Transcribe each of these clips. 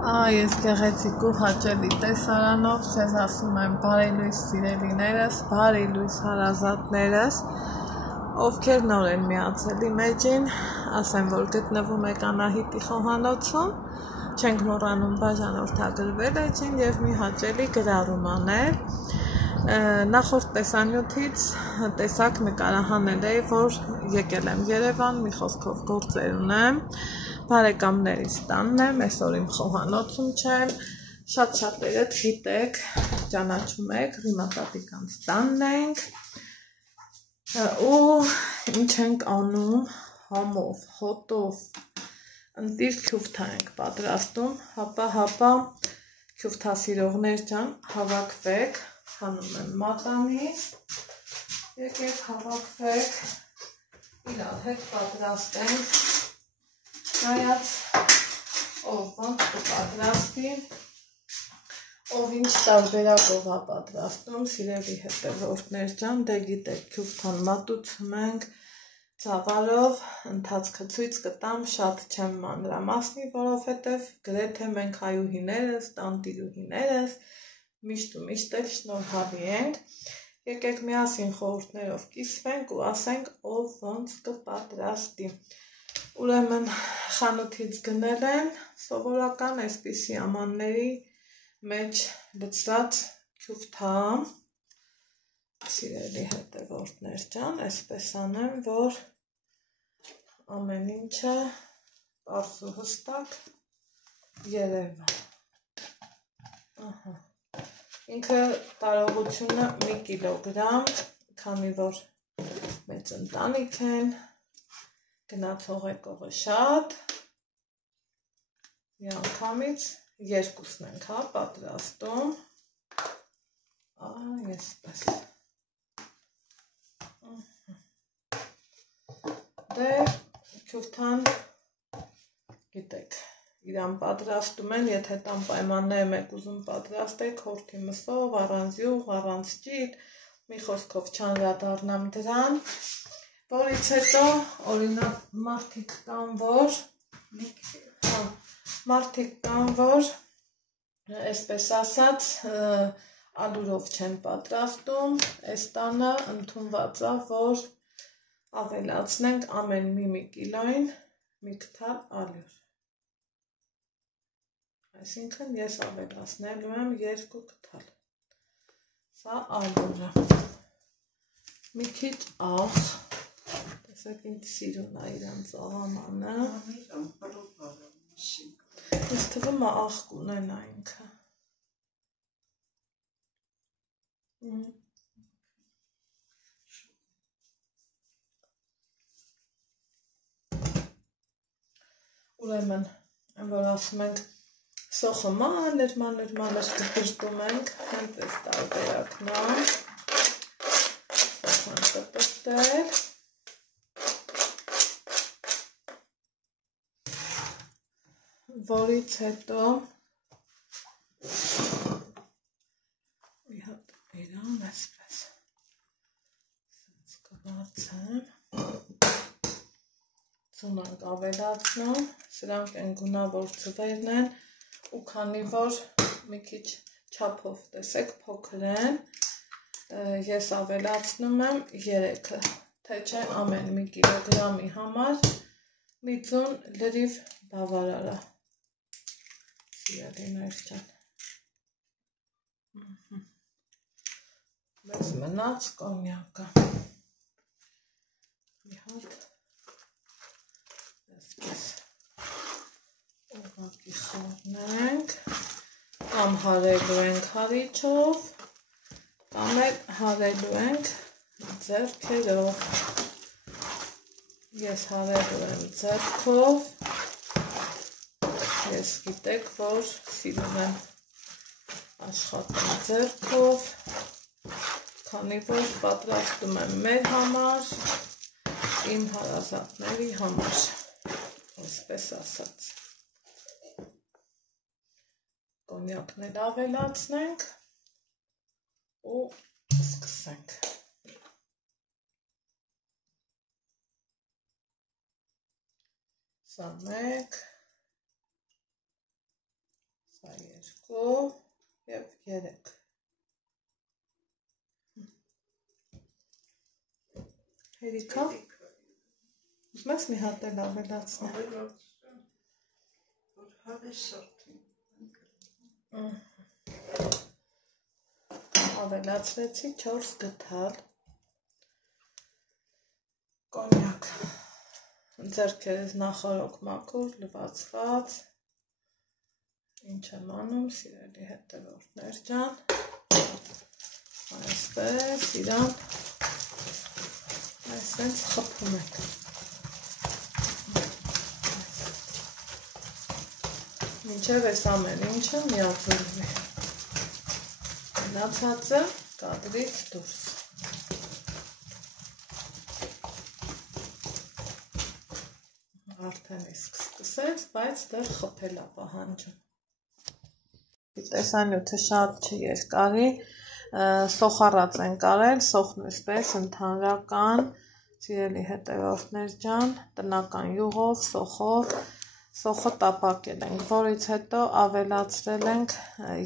Ես գեղեցիկ ու հաճելի տեսարանով ձեզ ասում եմ բարի լույս սիրելիներս, բարի լույս հարազատներս, ովքեր նոր են միացել իմ էջին, ասեմ, որ գտնվում եք Անահիտի խոհանոցում, չենք մոռանում բաժանորդագրվել էջին և մի հաճելի գրառում անել։ Նախորդ տեսանյութից տեսակ նկարահանել էի, որ եկել եմ Երևան, մի խոսքով գործեր ունեմ, բարեկամներիս տանն եմ, այսօր իմ խոհանոցում չեմ, շատ-շատերը գիտեք, ճանաչում եք, Ռիմատատիկանց տանն ենք, ու ինչ ենք անում, համով, հոտով, ընտիր քյուվթա ենք պատրաստում, հապա քյուվթասիրողներ ջան, հավաքվեք, հանում եմ մատանից, եկեք հավաքվեք, իրար հետ պատրաստենք, նայած, ով ոնց կպատրաստի, ով ինչ տարբերակով է պատրաստում, սիրելի հետևորդներ ջան, դե գիտեք, քյուվթան մատուցում ենք ծավալով, ընթացքը ցույց կտամ, շատ չեմ մանրամասնի, որովհետև գրեթե մենք հայուհիներս, տանտիրուհիներս, միշտ ու միշտ էլ շնորհալի ենք, եկեք միասին խորհուրդներով կիսվենք ու ասենք, ով ոնց կպատրաստի։ Ուրեմն խանութից գնել են սովորական այսպիսի ամանների մեջ լցրած քյուվթա, սիրելի հետևորդներ ջան, այսպես անեմ, որ ամեն ինչը պարզ ու հստակ երևա։ Ինքը տարողությունը 1 կիլոգրամ, քանի որ մեծ ընտանիք են, գնացող եկողը շատ, միանգամից երկուսն ենք պատրաստում, այսպես, դե քյուվթան, գիտեք, իրան պատրաստում են, եթե տան պայմաններում եք ուզում պատրաստեք, հորթի մսով, առանց յուղ, առանց ճիտ, մի խոսքով չանդրադառնամ դրան, որից հետո, օրինակ, մարդիկ կան, որ, այսպես ասած, ալյուրով չեն պատրաստում, այս տանը ընդունված է, որ ավելացնենք ամեն մի կիլոյին մի քթալ ալյուր, այսինքն ես ավելացնելու եմ 2 քթալ, սա ալյուրը, մի քիչ աղ, տեսեք ինչ սիրուն է իրանց աղամանը, ինձ թվում է աղ կունենա ինքը, ուրեմն, որ ասում ենք, սոխը մանր կպրտում ենք, հենց այս տարբերակն է, սոխան կպրտել, որից հետո մի հատ իրան այսպես կբացեմ, ծուն ենք ավելացնում, սրանք են գունավոր ձվերն են ու քանի որ մի քիչ չափով տեսեք փոքր են, ես ավելացնում եմ 3-ը, թե չէ ամեն մի կիլոգրամի համար մի ձուն լրիվ բավարար է, սիրելիներ ջան, մեզ մնաց կոնյակը, մի հատ, այսպես, ուղղակի խառնենք, կամ հարելու ենք հարիչով, կամ էլ հարելու ենք ձեռքերով, ես հարելու եմ ձեռքով, ես գիտեք, որ սիրում եմ աշխատել ձեռքով, քանի որ պատրաստում եմ մեր համար, իմ հարազատների համար, այսպես ասած, կոնյակն էլ ավելացնենք ու սկսենք, սա 1, 2 եւ 3 Հերիքա ուզում ես մի հատ էլ ավելացնել ավելացրեցի 4 գթալ կոնյակ ձեռքերս նախորոք մաքուր լվացված ինչ եմ անում սիրելի հետևորդներ ջան այսպես իրան այսպես խփում եք մինչև այս ամեն ինչը միավորվի մնացածը կադրից դուրս արդեն իսկ սկսեց, բայց դեռ խփել է պահանջում տեսանյութը շատ չերկարի սոխառած են կարել սոխն էսպես ընդհանրական սիրելի հետևորդներ ջան տնական յուղով սոխով սոխը տապակել ենք որից հետո ավելացրել ենք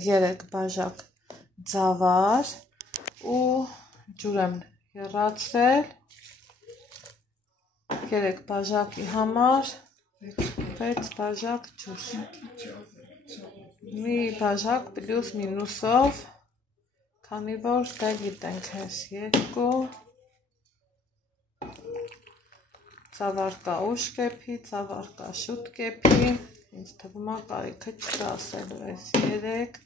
3 բաժակ ձավար ու ջուր եմ եռացրել 3 բաժակի համար 6 բաժակ ջուր մի բաժակ պլյուս մինուսով քանի որ դե գիտենք ես 2 ծավալ կա ուշ կեփի, ծավալ կա շուտ կեփի, ինձ թվում է կարիքը չկա ասելու այս 3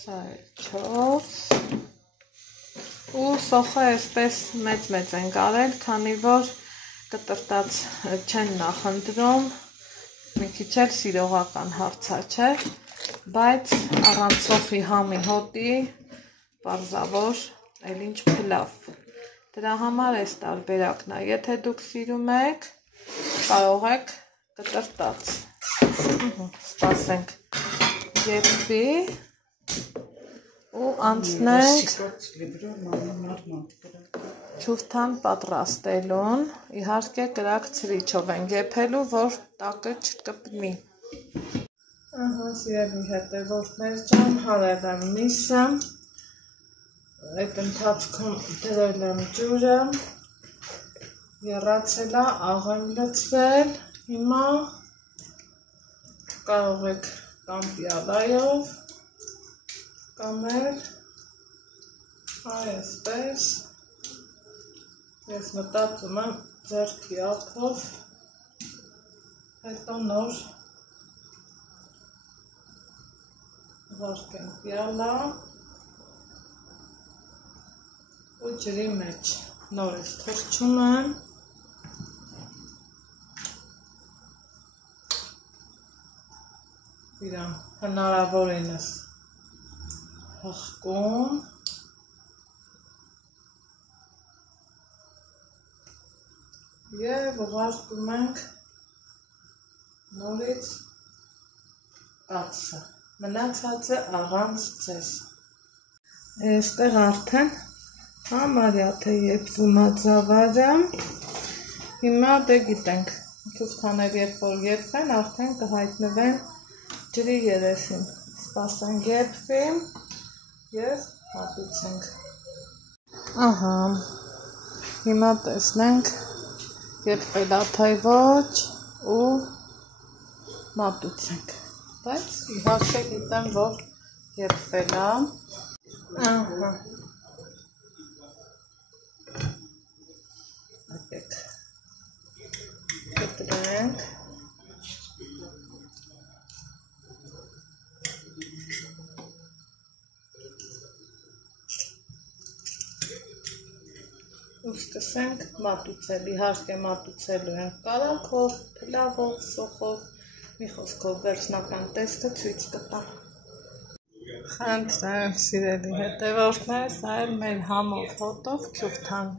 սա 4 ու սոխը այսպես մեծ են կարել, քանի որ կտրտած չեն նախընտրում, մի քիչ էլ սիրողական հարցա չէ, բայց առանց սոխի համի հոտի պարզավոր էլ ինչ փլավ դրա համար այս տարբերակն է եթե դուք սիրում եք կարող եք կտրտած սպասենք եփվի ու անցնենք Չուֆթան պատրաստելուն իհարկե կրակ ցրիչով են եփելու որ տակը չկպնի սիրելի հետևորդներ ջան հարել եմ միսը այդ ընթացքում դրել եմ ջուրը եռացել է աղեմ լցրել հիմա կարող եք կամ պիալայով կամ էլ այսպես ես մտածում եմ ձեռքի ափով հետո նոր վարկեմ պիալա ու ջրի մեջ նորից թռչում եմ իրան հնարավորինս հղկում և ուղարկում ենք նորից կացը մնացածը առանց ձեզ այստեղ արդեն համարյա թե եփվում է ձավարը հիմա դե գիտենք թուղթաներ երբ որ եփվեն արդեն կհայտնվեն ջրի երեսին սպասենք եփվի և մատուցենք ահա հիմա տեսնենք եփվել է թե ոչ ու մատուցենք բայց իհարկե գիտեմ որ եփվել է ահա այդեք կտրենք ու սկսենք մատուցել իհարկե մատուցելու ենք կարագով, փլավով, սոխով մի խոսքով վերջնական տեսքը ցույց կտա խնդրեմ սիրելի հետևորդներ սա էլ մեր համով հոտով քյուրթան